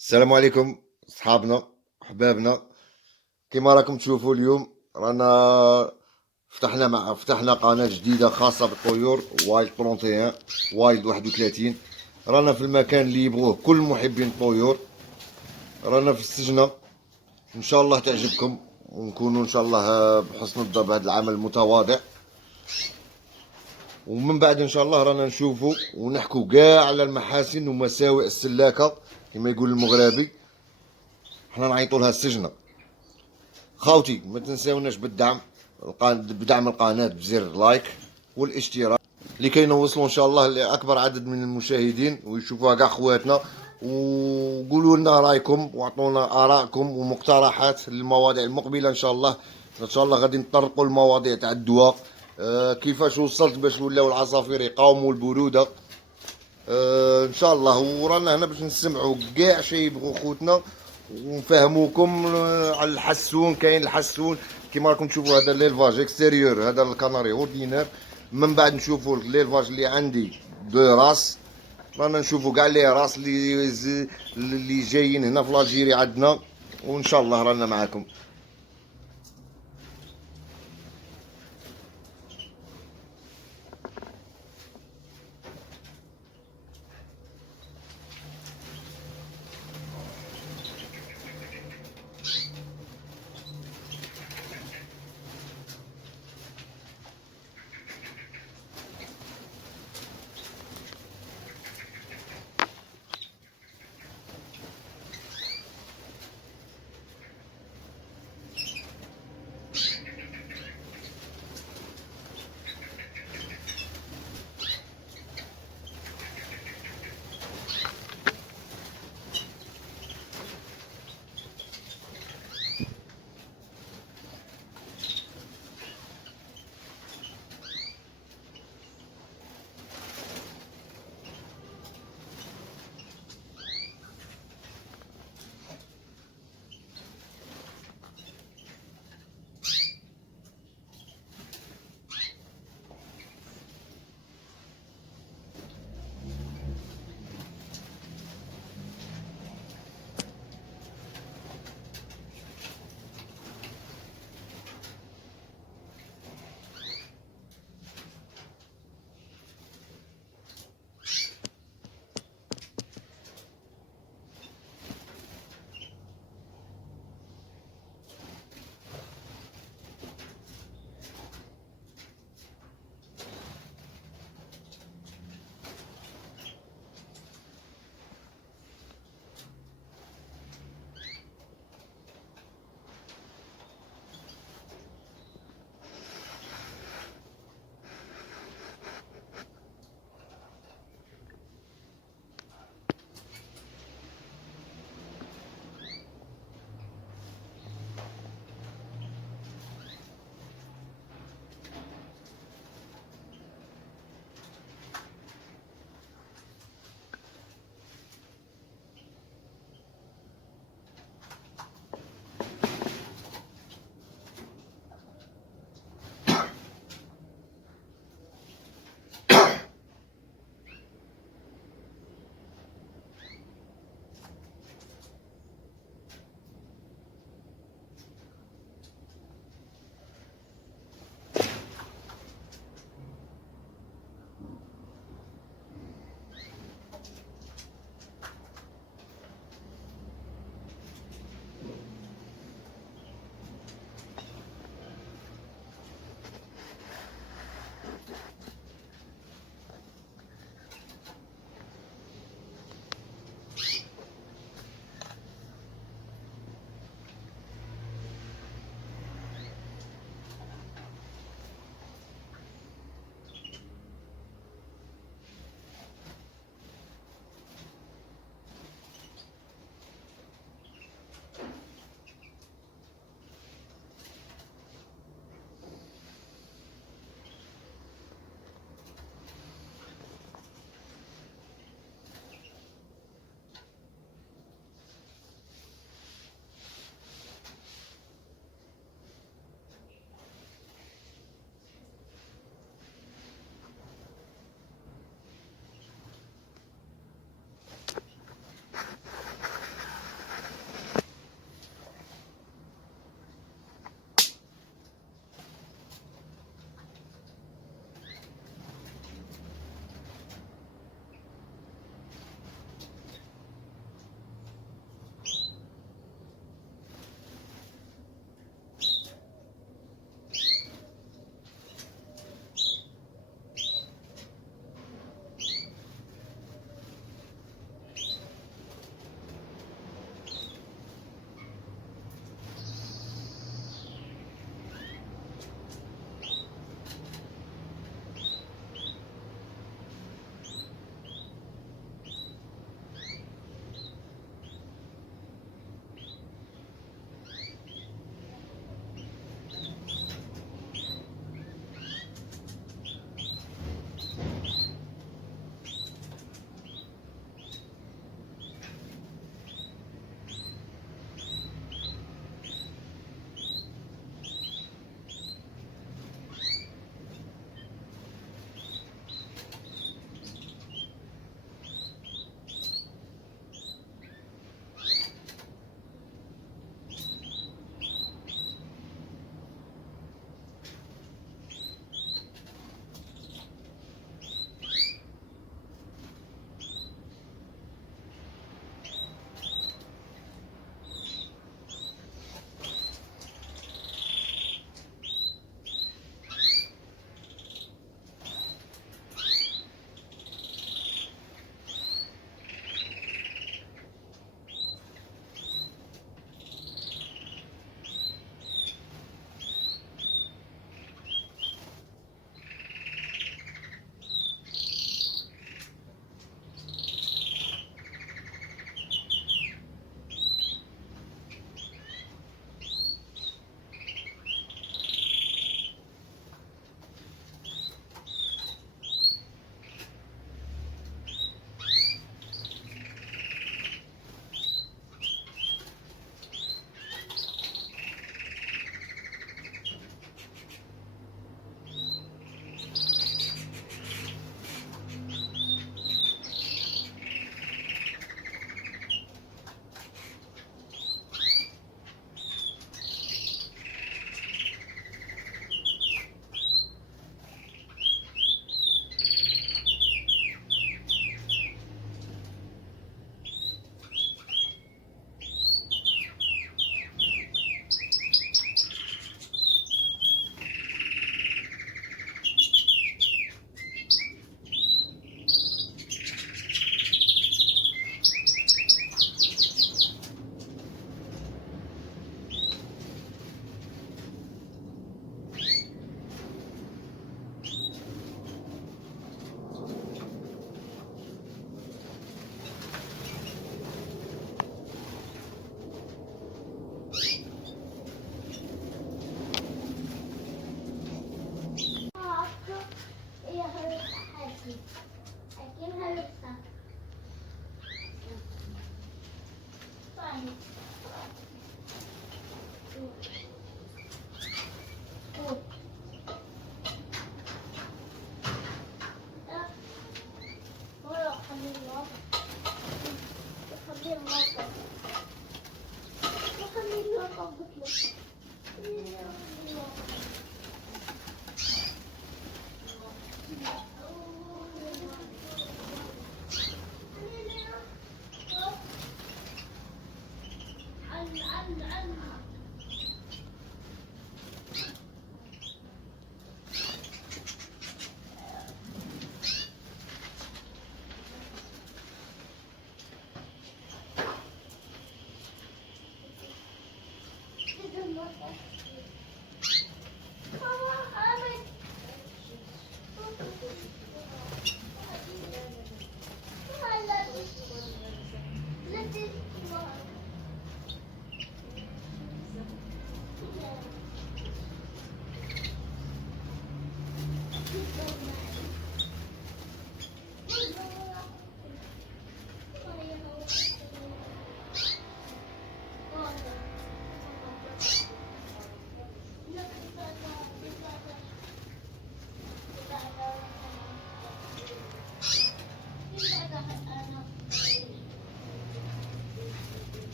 السلام عليكم صحابنا حبابنا. كما راكم تشوفوا اليوم رانا فتحنا قناة جديدة خاصة بالطيور وايلد 31 وايلد 31. رانا في المكان اللي يبغوه كل محبين الطيور. رانا في السجنة، ان شاء الله تعجبكم ونكونوا ان شاء الله بحسن الظن بهذا العمل المتواضع. ومن بعد ان شاء الله رانا نشوفوا ونحكوا كاع على المحاسن ومساوئ السلاكة كما يقول المغربي، حنا نعيطوا لها السجنة. خاوتي ما تنساوناش بدعم القناة بزر لايك والاشتراك لكي نوصلوا ان شاء الله لاكبر عدد من المشاهدين ويشوفوها كاع خواتنا. وقولوا لنا رايكم واعطونا ارائكم ومقترحات للمواضيع المقبله ان شاء الله. ان شاء الله غادي نطرقوا المواضيع تاع الدواء، كيفاش وصلت باش ولاو العصافير يقاوموا البروده، ان شاء الله. ورانا هنا باش نسمعوا كاع شي يبغوا خوتنا ونفهموكم على الحسون. كاين الحسون كيما راكم تشوفوا، هذا ليلفاج اكستيريور، هذا الكناري اوردينير. من بعد نشوفوا الليلفاج اللي عندي دو راس. رانا نشوفوا كاع لي راس اللي جايين هنا في لاجيري عندنا، وان شاء الله رانا معاكم.